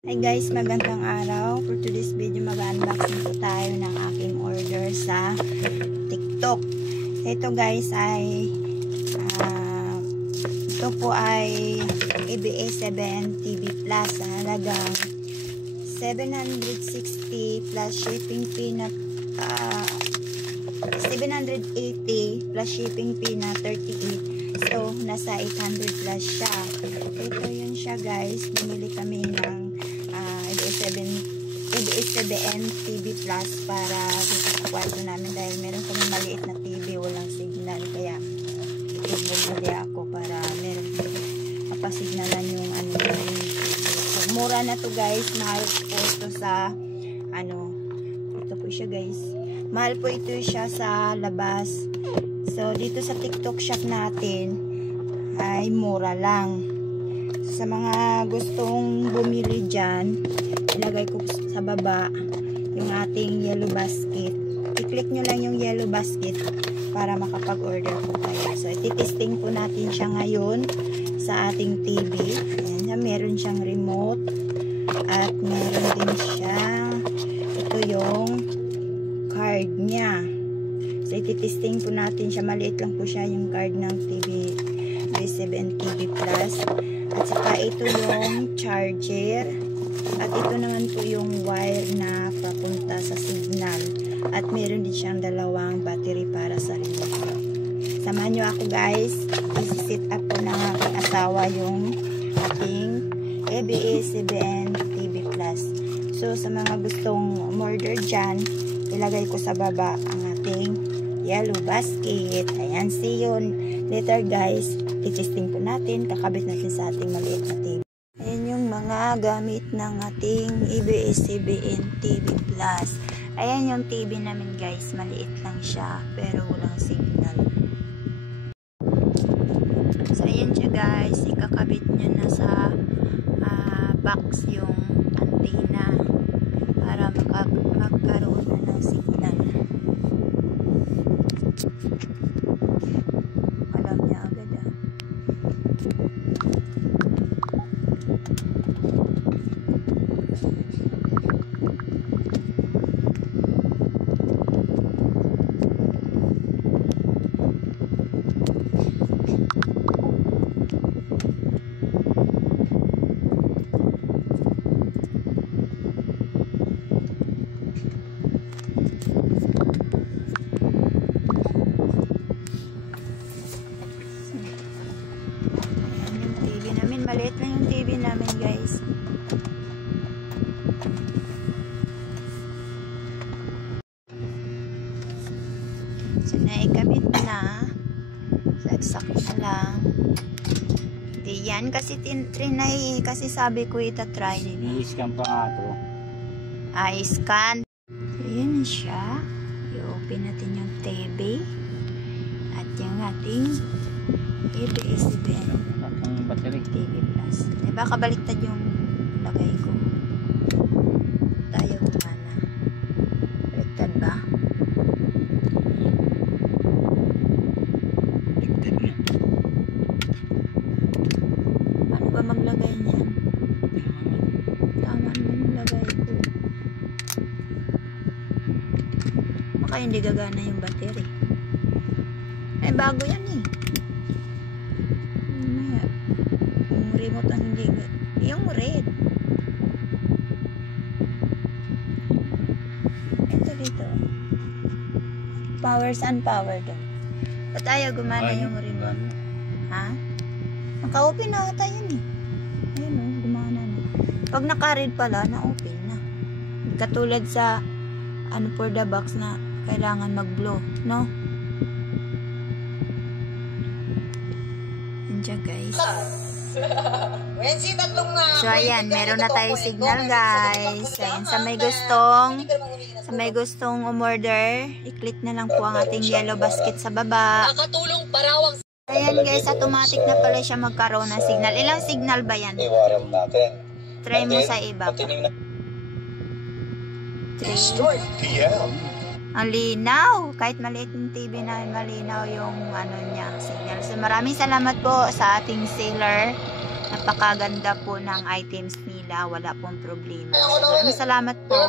Hi guys, magandang araw. For today's video, mag-unboxing po tayo ng aking order sa TikTok. Ito guys ay ito po ay ABS-7 TV Plus sa halagang 760 plus shipping fee na 780 plus shipping fee na 38. So, nasa 800 plus siya. Ito yun siya guys. Bumili kami ng ABS-7 TV Plus para dito sa kwarto namin dahil meron kami maliit na TV, walang signal. Kaya ito bumili ako para meron mapasignalan yung ano. So, mura na to guys. Mahal po ito sa ito po siya guys. Mahal po ito siya sa labas. So, dito sa TikTok shop natin ay mura lang. Sa mga gustong bumili dyan, ilagay ko sa baba yung ating yellow basket. I-click nyo lang yung yellow basket para makapag-order po kayo. So, ititesting po natin siya ngayon sa ating TV. Ayan, meron siyang remote at meron din siyang ito yung card niya. So, ititesting po natin siya. Maliit lang po siya yung card ng TV ABS-7 TV Plus. At saka ito yung charger. At ito naman po yung wire na papunta sa signal. At meron din siyang dalawang battery para sa remote. Samahan nyo ako guys. I-set up po ng aking asawa yung ating ABS-7 TV Plus. So sa mga gustong order dyan, ilagay ko sa baba ang ating yellow basket. Ayan, see you later guys. I-testing po natin. Kakabit natin sa ating maliit na TV. Ayan yung mga gamit ng ating ABS-7 TV Plus. Ayan yung TV namin guys. Maliit lang siya pero walang signal. So ayan siya guys. Ikakabit nyo na sa box yung antenna para magkaroon na ng signal. Alam niya agad ah. Maliit lang yung TV namin guys. So naikabit na. Saksak na lang. Hindi yan kasi trinay kasi sabi ko itatry nila. I-scan pa nga ito. I-scan. So yan na siya. I-open natin yung TV. At yung ating ABS-7 battery TV Plus. Diba kabaliktad yung lagay ko? Tayo kumana. Baliktad ba? baliktad na. Paano ba maglagay niyan? Tama naman yung lagay ko. Baka hindi gagana yung battery. Ay bago yan eh. Remote ang hindi yung red ito dito powers and power doon ba't ayaw gumana yung remote ha? Naka-open na ata yun eh ayun o, gumana na pag naka-red pala, na-open na katulad sa for the box na kailangan mag-blow no? Yun siya guys. So ayan, meron na tayo signal guys. Ayan, sa may gustong umorder, i-click na lang po ang ating yellow basket sa baba. Ayan guys, automatic na pala siya magkaroon ng signal. Ilang signal ba yan? Try mo sa iba. 3. Ang linaw. Kahit maliit yung TV na malinaw yung niya, signal. So maraming salamat po sa ating seller napakaganda po ng items nila, wala pong problema. So, maraming salamat po.